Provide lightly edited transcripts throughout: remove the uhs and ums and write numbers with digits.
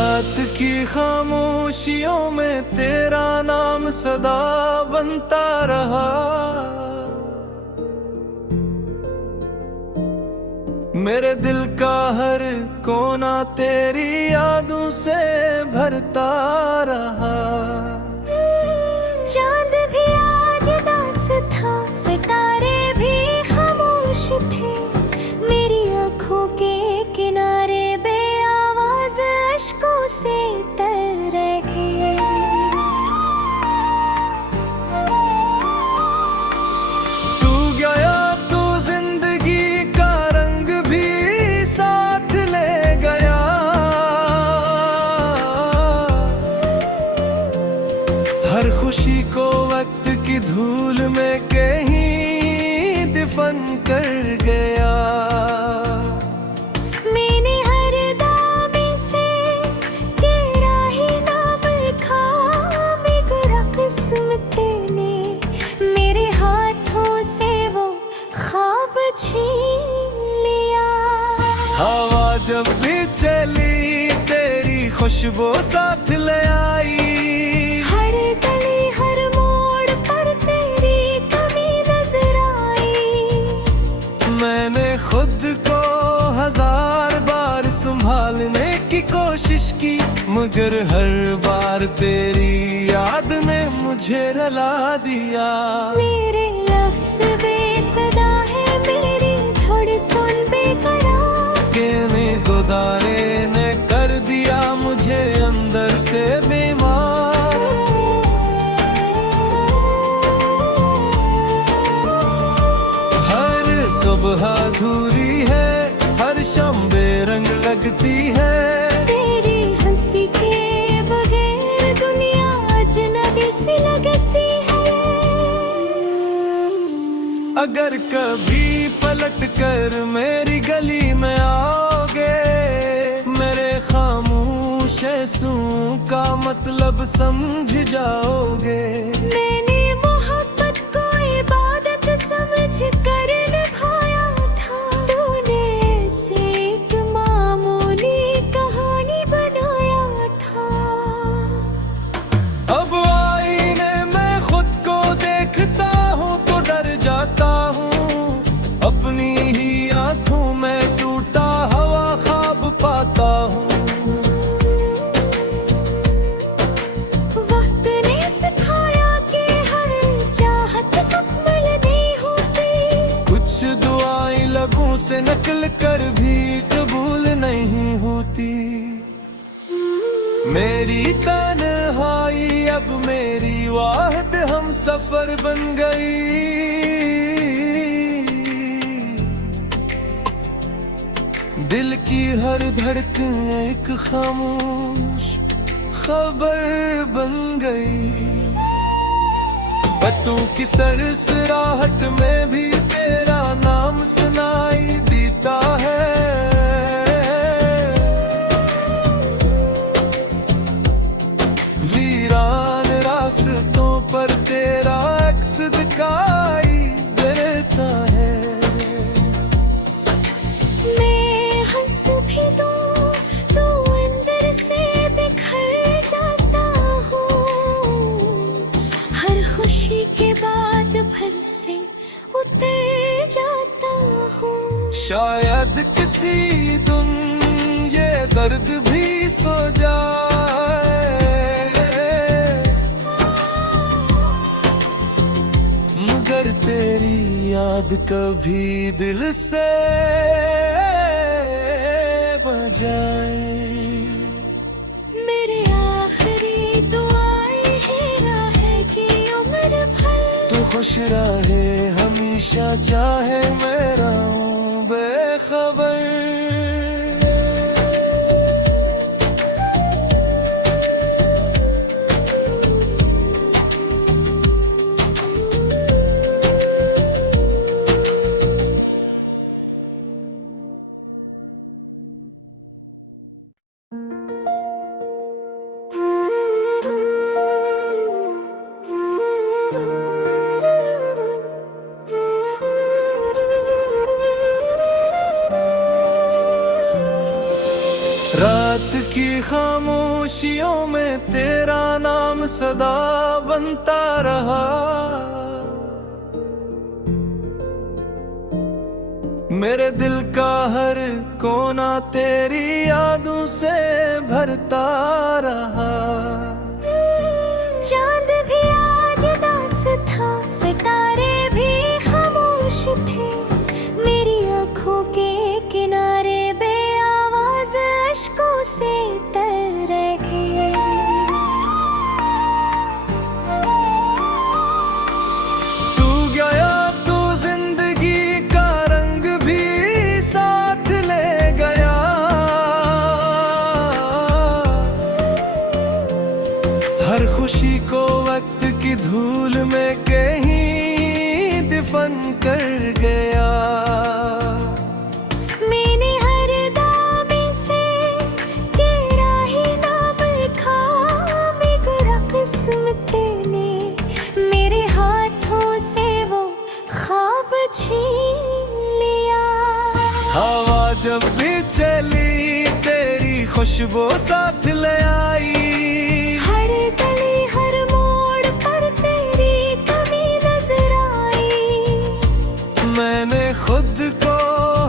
रात की खामोशियों में तेरा नाम सदा बनता रहा। मेरे दिल का हर कोना तेरी यादों से भरता रहा। चांद भी आज दास था, सितारे भी खामोश थे। मेरी आंखों के किनारे बेआवाज अश्कों से तर गए। तू गया तो जिंदगी का रंग भी साथ ले गया। हर खुशी को वक्त की धूल में कहीं दफन कर गया। मैंने हर दामे से तेरा ही नाम लिखा। बेगुरा किस्मत ने मेरे हाथों से वो ख्वाब छीन लिया। हवा जब भी चली तेरी खुशबू साथ ले आई। हर गली हर मोड़ पर तेरी कमी नजर आई। मैंने खुद को हजार बार संभालने की कोशिश की, मगर हर बार तेरी याद ने मुझे रुला दिया। मेरे लफ्ज़ बेसदा है, मेरी धड़कन बेकरार। कहने गुदारे ने कर दिया मुझे अंदर से बीमार। हर सुबह अधूरी है, हर शाम बेरंग लगती है। तेरी हंसी के बगैर दुनिया अजनबी सी लगती है। अगर कभी पलट कर मेरी गली में आओगे, मेरे खामोश आंसुओं का मतलब समझ जाओगे। मैंने मोहब्बत को इबादत समझ कर निभाया था। तूने ऐसे एक मामूली कहानी बनाया था। अब आईने में खुद को देखता हूँ तो डर जाता हूँ। अपनी ही आंखों में टूटा हवा ख्वाब पाता हूँ। वक्त ने सिखाया कि हर चाहत मुकम्मल नहीं होती। कुछ दुआएं लबों से निकल कर भी कबूल नहीं होती। मेरी तन्हाई अब मेरी वाहिद हम सफर बन गई। दिल की हर धड़कन एक खामोश खबर बन गई। पत्तों की सरसराहट में भी तेरा नाम सुनाई देता है। वीरान रास्तों पर तेरा अक्स दिखाई देता है। मैं हंस भी दूं तो अंदर से बिखर जाता हूँ। हर खुशी के बाद फिर से उतर जाता हूँ। शायद किसी दिन ये दर्द भी सो जाए, मगर तेरी याद कभी दिल से बजाए। मेरे आखिरी दुआएं है कि उम्र भर तू खुश रहे हमेशा, चाहे मैं रहूं बेखबर। खामोशियों में तेरा नाम सदा बनता रहा। मेरे दिल का हर कोना तेरी यादों से भरता रहा। चांद भी आज दास था, सितारे भी खामोश थे, मेरी आंखों के किनारे बेआवाज अश्कों से तर गए। तू गया तो जिंदगी का रंग भी साथ ले गया। हर खुशी को वक्त की धूल में कहीं दफन कर गया। मैंने हर दामे से तेरा ही नाम लिखा, मेरा किस्मत ने मेरे हाथों से वो ख्वाब छीन लिया। हवा जब भी चली तेरी खुशबू साथ ले आई। हर गली हर मोड़ पर तेरी कमी नजर आई। मैंने खुद को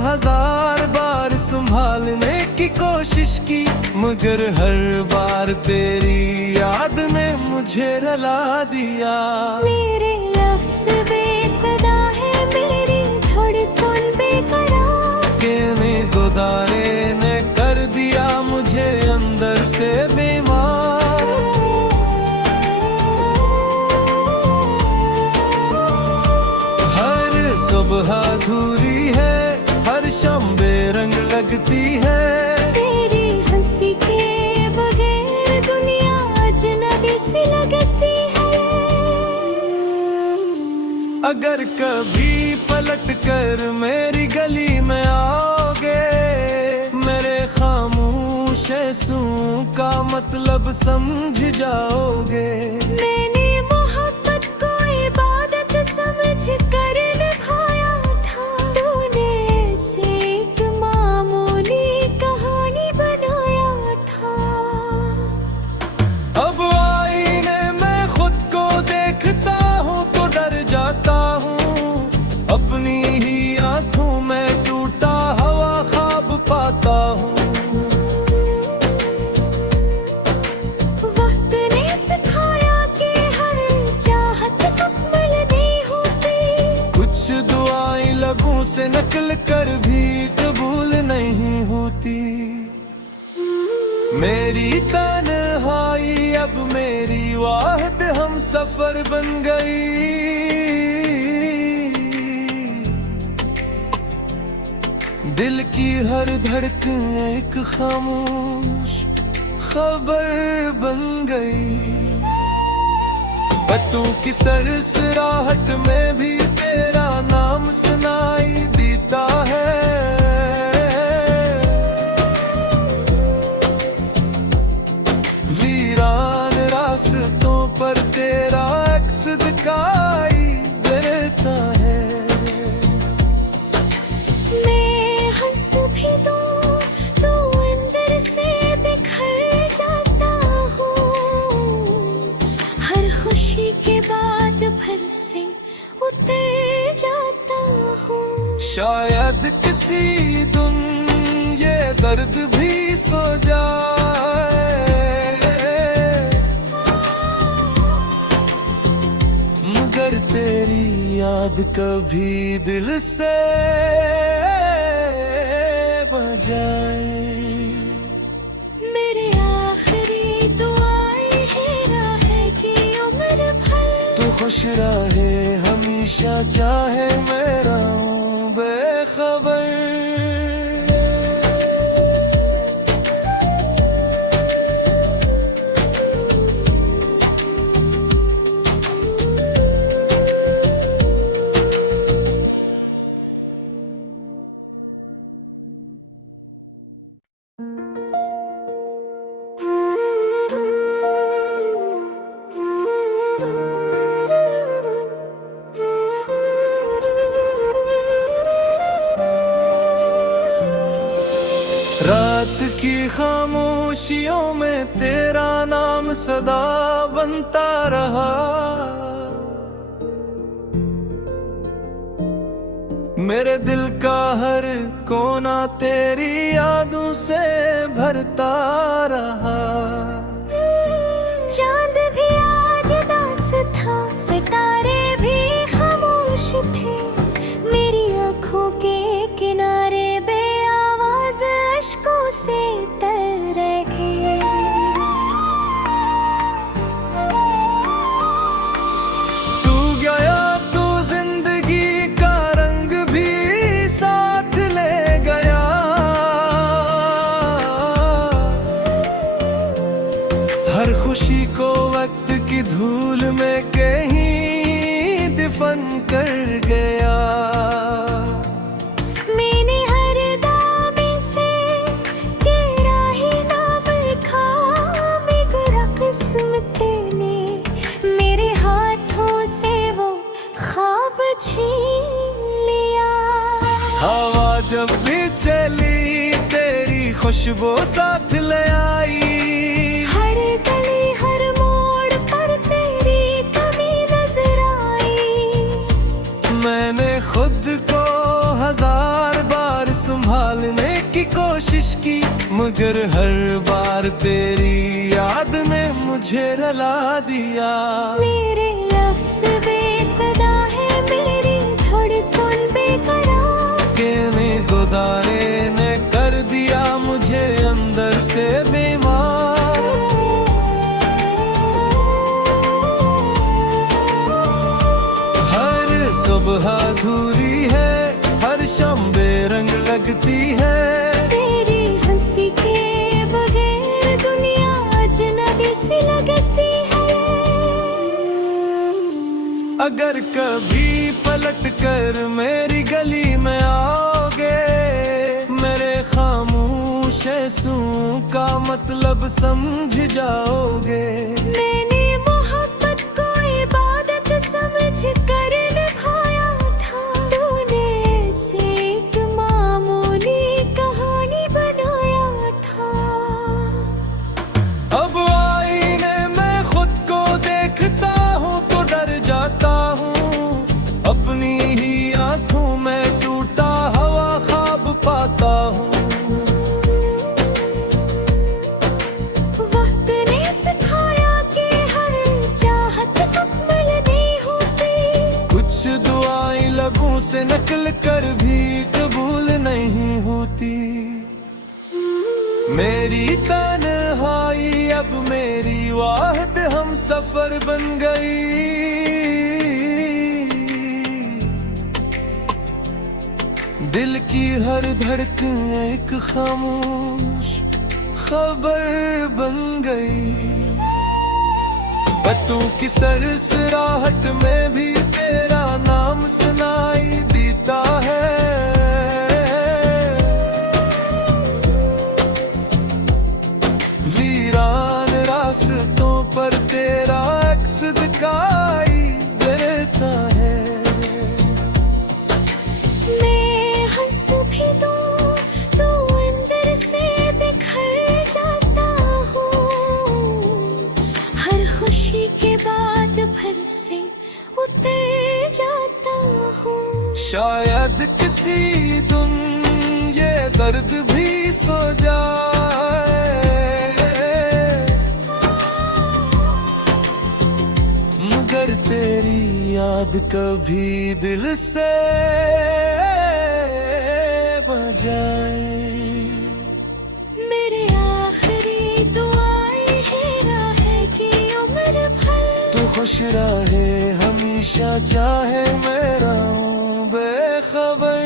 हजार बार संभालने की कोशिश की, मगर हर बार तेरी याद ने मुझे रुला दिया। मेरे लफ्ज़ बेसदा है, मेरी धड़कन बेकरार। कहने गुदारे ने कर दिया मुझे अंदर से बीमार। हर सुबह अधूरी है, हर शाम बेरंग लगती है। तेरी हंसी के बगैर दुनिया अजनबी सी लगती है। अगर कभी पलट कर मेरी गली में आओगे, मेरे खामोश आंसुओं का मतलब समझ जाओगे। मैंने मोहब्बत को इबादत समझ कर निभाया था, तूने ऐसे एक मामूली कहानी बनाया था। अब आईने में खुद को देखता हूँ तो डर जाता हूँ। अपनी ही आंखों में टूटा हवा ख्वाब पाता हूँ। वक्त ने सिखाया कि हर चाहत मुकम्मल नहीं होती। कुछ दुआएं लबों से नकल कर भी कबूल नहीं होती। मेरी तन्हाई अब मेरी वाहद हम सफर बन गई। दिल की हर धड़कन एक खामोश खबर बन गई। पत्तों की सरसराहट में भी तेरा नाम सुनाई देता है। वीरान रास्तों पर तेरा अक्स दिखाई देता है। मैं हंस भी दूं तो अंदर से बिखर जाता हूँ। हर खुशी के बाद फिर से उतर जाता हूँ। शायद किसी दिन ये दर्द भी सो जाए, मगर तेरी याद कभी दिल से बजाए। मेरे आखिरी दुआएं है राह की उम्र भर। तू खुश रहे हमेशा चाहे मैं रहूं बेखबर। खामोशियों में तेरा नाम सदा बनता रहा। मेरे दिल का हर कोना तेरी यादों से भरता रहा। चांद भी आज दास था, सितारे भी खामोश थे, मेरी आंखों के किनारे बेआवाज अश्कों से तर गए। तू गया तो जिंदगी का रंग भी साथ ले गया। हर खुशी को वक्त की धूल में कहीं दफन कर गया। मैंने हर दामे से तेरा ही नाम लिखा, मेरा किस्मत ने मेरे हाथों से वो ख्वाब छीन लिया। हवा जब भी चली तेरी खुशबू साथ ले आई। हर गली हर मोड़ पर तेरी कमी नजर आई। मैंने खुद को हजार बार संभालने की कोशिश की, मगर हर बार तेरी याद ने मुझे रुला दिया। मेरे लफ्ज़ बेसदा है, मेरी धड़कन बेकरार। कहने गुदारे ने कर दिया मुझे अंदर से बीमार। हर सुबह अधूरी है, हर शाम बेरंग लगती है। तेरी हंसी के बगैर दुनिया अजनबी सी लगती है। अगर कभी पलट कर मेरी गली में आओगे, मेरे खामोश आंसुओं का मतलब समझ जाओगे। मैंने मोहब्बत को इबादत समझ कर निभाया था, तूने ऐसे एक मामूली कहानी बनाया था। अब आईने में खुद को देखता हूँ तो डर जाता हूँ। अपनी ही आंखों में टूटा हवा ख्वाब पाता हूँ। वक्त ने सिखाया कि हर चाहत मुकम्मल नहीं होती। कुछ दुआएं लबों से निकल कर भी कबूल नहीं होती। मेरी तन्हाई अब मेरी वाहिद हम सफर बन गई। दिल की हर धड़कन एक खामोश खबर बन गई। बतों की सरसराहट में भी तेरा नाम सुनाई देता है। वीरान रास्तों पर तेरा अक्स दिखाई देता है। मैं हंस भी दूं तो अंदर से बिखर जाता हूँ। हर खुशी के बाद भर से उतर जाता हूँ। शायद किसी दिन ये दर्द भी सो जाए, मगर तेरी याद कभी दिल से बजाए। मेरे आखिरी दुआएं है कि उम्र भर तू खुश रहे हमेशा, चाहे मैं रहूं बेखबर।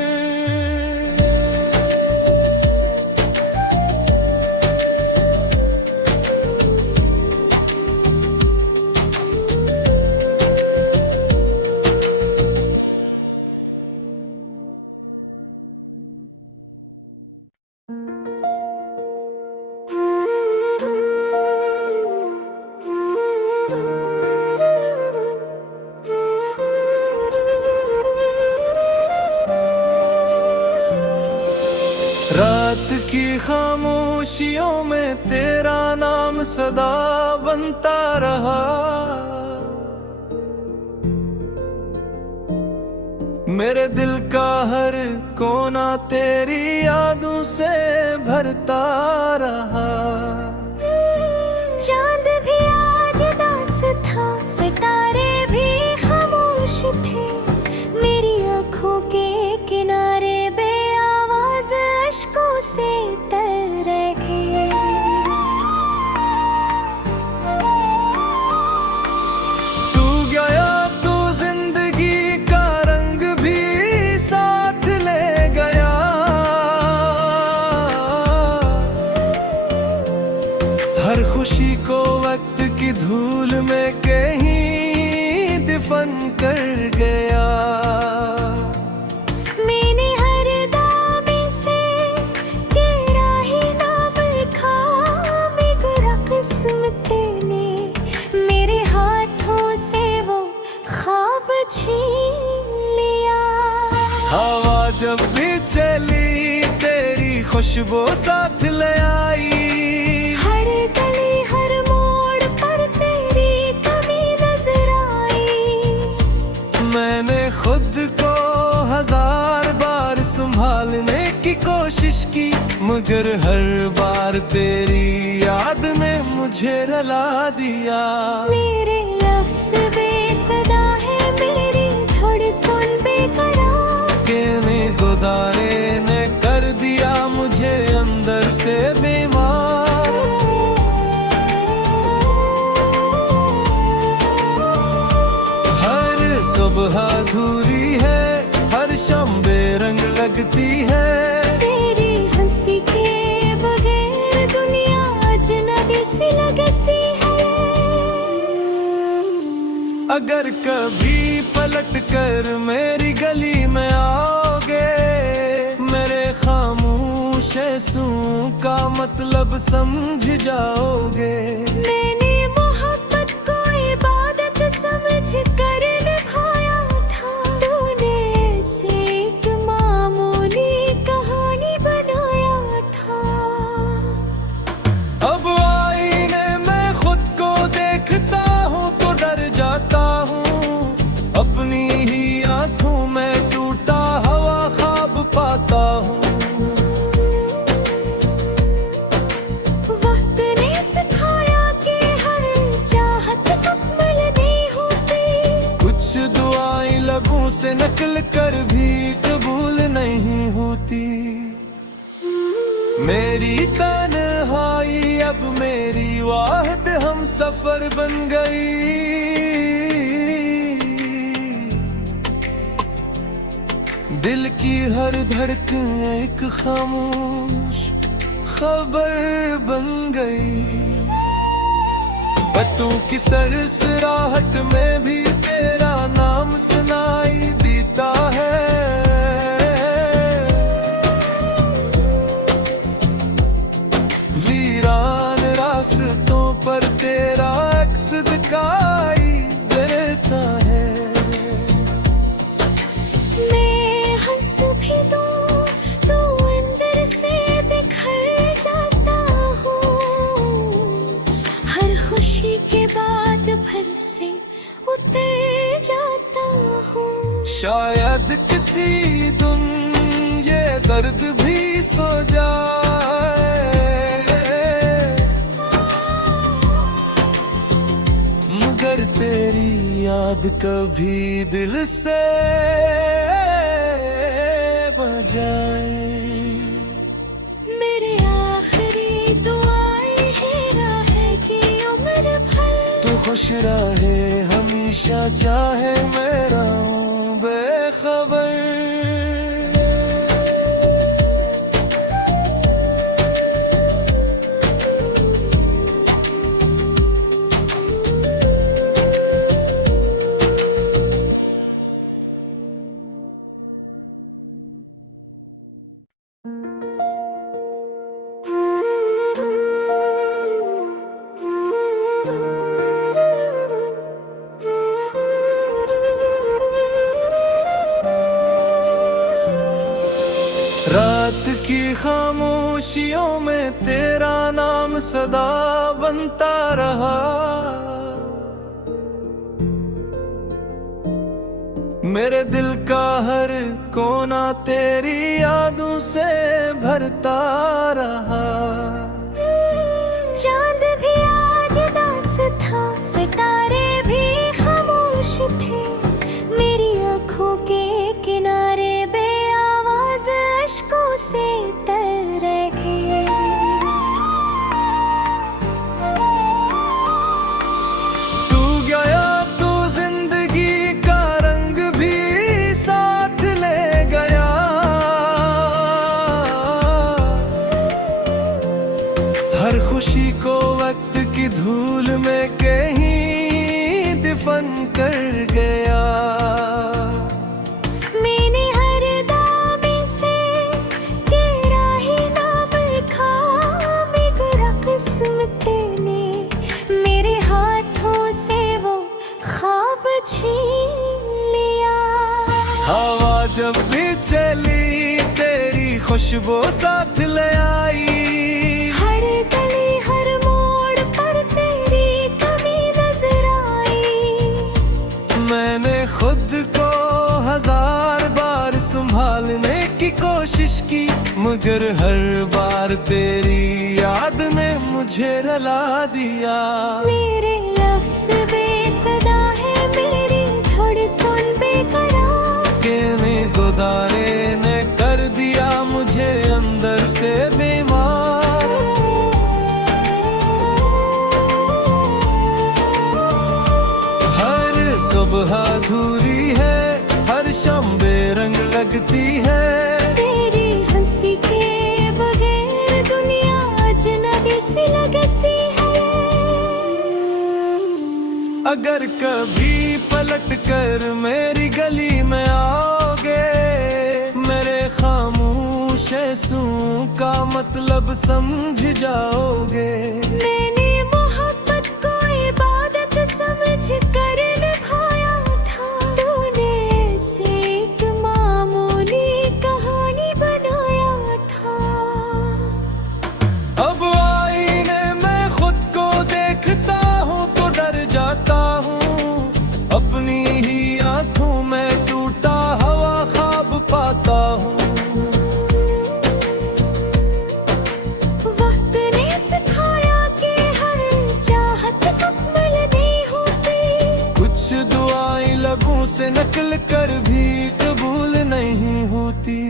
रात की खामोशियों में तेरा सदा बनता रहा। मेरे दिल का हर कोना तेरी यादों से भरता रहा। चांद भी आज दास था, सितारे भी खामोश थे, मेरी आंखों के किनारे बेआवाज अश्कों से तर रहे। तू गया तो जिंदगी का रंग भी साथ ले गया। हर खुशी को वक्त की धूल में कहीं दफन कर गया। मैंने हर दामे से तेरा ही नाम लिखा, मेरा किस्मत ने मेरे हाथों से वो ख्वाब छीन लिया। हवा जब भी चली तेरी खुशबू साथ ले आई। हर गली हर मोड़ पर तेरी कमी नजर आई। मैंने खुद को हजार बार संभालने की कोशिश की, मगर हर बार तेरी याद ने मुझे रुला दिया। मेरे लफ्ज़ बेसदा है, मेरी धड़कन बेकरार। कहने गुदारे ने कर दिया मुझे अंदर से बीमार। हर सुबह अधूरी है, हर शाम बेरंग लगती है। तेरी हंसी के बगैर दुनिया अजनबी सी लगती है। अगर कभी पलट कर मेरी गली में आओगे, मेरे खामोश आंसुओं का मतलब समझ जाओगे। मैंने मोहब्बत को इबादत समझ कर निभाया था, तूने ऐसे एक मामूली कहानी बनाया था। अब आईने में खुद को देखता हूँ तो डर जाता हूँ। अपनी ही आंखों में टूटा हुआ ख्वाब पाता हूँ। वक्त ने सिखाया कि हर चाहत मुकम्मल नहीं होती। कुछ दुआएं लबों से निकल कर भी कबूल नहीं होती। मेरी तन्हाई अब मेरी वाहिद हम सफर बन गई। दिल की हर धड़कन एक खामोश खबर बन गई। पत्तों की सरसराहट में भी तेरा नाम सुनाई देता है। वीरान रास्तों पर तेरा अक्स दिखाई देता है। मैं हंस भी दूं तो अंदर से बिखर जाता हूँ। हर खुशी के बाद फिर से उतर जाता हूँ। शायद किसी दिन ये दर्द भी सो जाए, मगर तेरी याद कभी दिल से बजाए। मेरे आखिरी दुआएं है कि उम्र भर तू खुश रहे हमेशा, चाहे मैं रहूं बेखबर। रात की खामोशियों में तेरा नाम नाम सदा बनता रहा। मेरे दिल का हर कोना तेरी यादों से भरता रहा। चांद भी आज दास था, सितारे भी खामोश थे, मेरी आंखों के किनारे बेआवाज अश्कों से तर गए। तू गया तो जिंदगी का रंग भी साथ ले गया। हर खुशी को वक्त की धूल में कहीं दफन कर गया। मैंने हर दामे से तेरा ही नाम लिखा, मेरा किस्मत ने मेरे हाथों से वो ख्वाब छीन लिया। हवा जब भी चली तेरी खुशबू साथ ले आई। हर गली हर मोड़ पर तेरी कमी नजर आई। मैंने खुद को हजार बार संभालने की कोशिश की, मगर हर बार तेरी याद ने मुझे रुला दिया। मेरे लफ्ज़ बेसदा है, मेरी धड़कन बेकरार। कहने गुदारे ने कर दिया मुझे अंदर से बीमार। हर सुबह अधूरी है, हर शाम बेरंग लगती है। तेरी हंसी के बगैर दुनिया अजनबी सी लगती है। अगर कभी पलट कर मेरी गली में आओगे, मेरे खामोश आंसुओं का मतलब समझ जाओगे। मैंने मोहब्बत को इबादत समझ कर निभाया था, तूने ऐसे एक मामूली कहानी बनाया था। अब आईने में खुद को देखता हूँ तो डर जाता हूँ। अपनी ही आंखों में टूटा हवा ख्वाब पाता हूँ। वक्त ने सिखाया कि हर चाहत मुकम्मल नहीं होती। कुछ दुआएं लबों से निकल कर भी कबूल नहीं होती।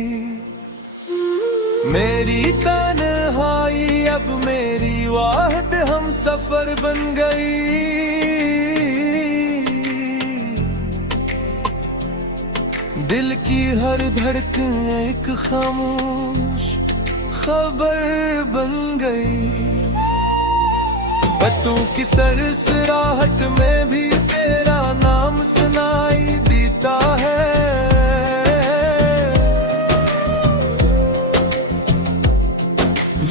मेरी तन्हाई अब मेरी वाहद हम सफर बन गई। दिल की हर धड़कन एक खामोश खबर बन गई। पत्तों की सरसराहट में भी तेरा नाम सुनाई देता है।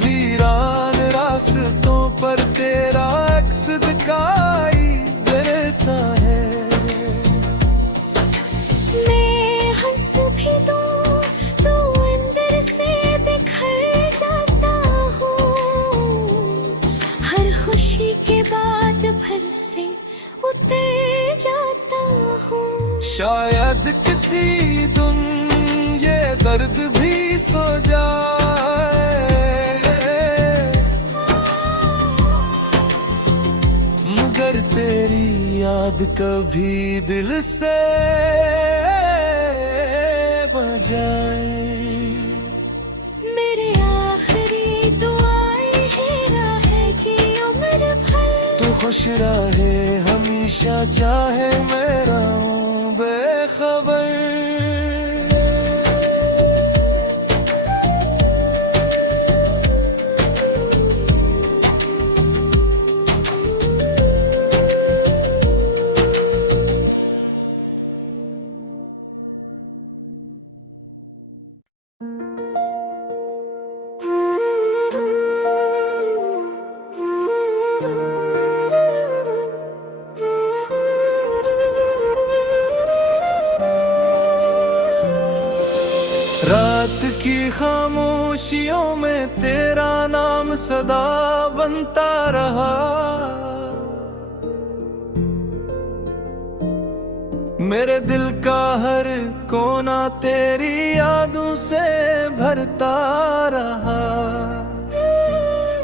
वीरान रास्तों पर तेरा अक्स दिखाई देता है। मैं हंस भी दूं तो अंदर से बिखर जाता हूँ। हर खुशी के बाद फिर से उतर जाता हूँ। शायद किसी दिन ये दर्द भी सो जाए, मगर तेरी याद कभी दिल से बजाए। मेरे आखिरी दुआएं हैं रहेगी उम्र भर। तू खुश रहे हमेशा, चाहे मैं रहूं बेखबर। खुशियों में तेरा नाम सदा बनता रहा। मेरे दिल का हर कोना तेरी यादों से भरता रहा।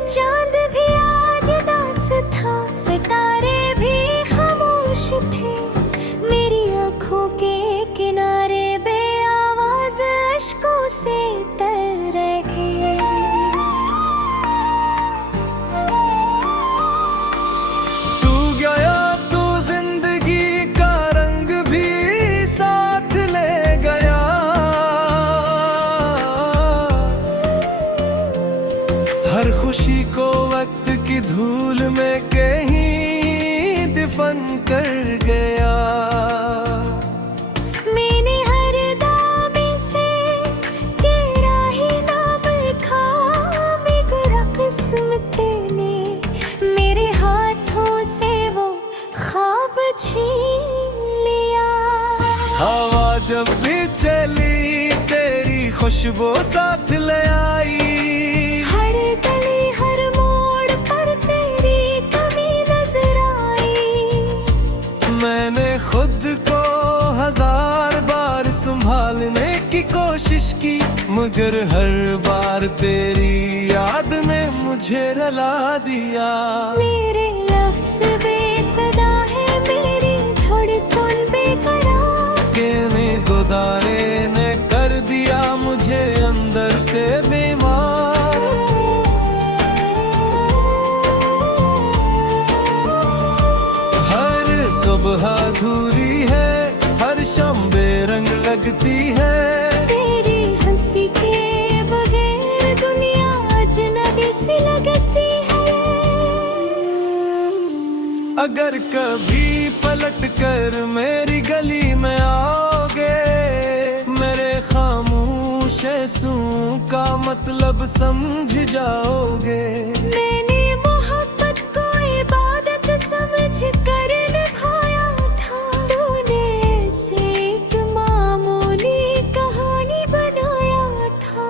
चांद भी आज दास था, सितारे भी खामोश थे, मेरी आंखों के किनारे बेआवाज अश्कों से तर गए। तू गया तो जिंदगी का रंग भी साथ ले गया। हर खुशी को वक्त की धूल में कहीं दफन कर गया। मैंने हर दामे से तेरा ही नाम लिखा, मेरा किस्मत ने मेरे हाथों से वो ख्वाब छीन लिया। हवा जब भी चली तेरी खुशबू साथ ले आई। हर गली हर मोड़ पर तेरी कमी नजर आई। मैंने खुद को हजार बार संभालने की कोशिश की, मगर हर बार तेरी याद ने मुझे रुला दिया। मेरे लफ्ज़ बेसदा है, मेरी धड़कन बेकरार। कहने गुदारे ने कर दिया मुझे अंदर से बीमार। हर सुबह अधूरी है, हर शाम बेरंग लगती है। तेरी हंसी के बगैर दुनिया अजनबी सी लगती है। अगर कभी पलट कर मेरी गली में आओगे, मेरे खामोश आंसुओं का मतलब समझ जाओगे। मैंने मोहब्बत को इबादत समझ कर निभाया था, तूने ऐसे एक मामूली कहानी बनाया था।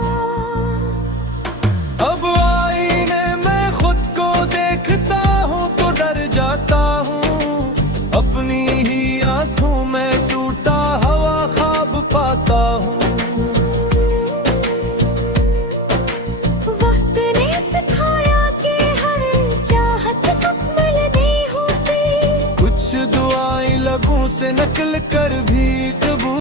अब आईने में खुद को देखता हूँ तो डर जाता हूँ। अपनी ही आंखों में टूटा हवा ख्वाब पाता हूँ। वक्त ने सिखाया कि हर चाहत मुकम्मल नहीं होती। कुछ दुआएं लबों से निकल कर भी कबूल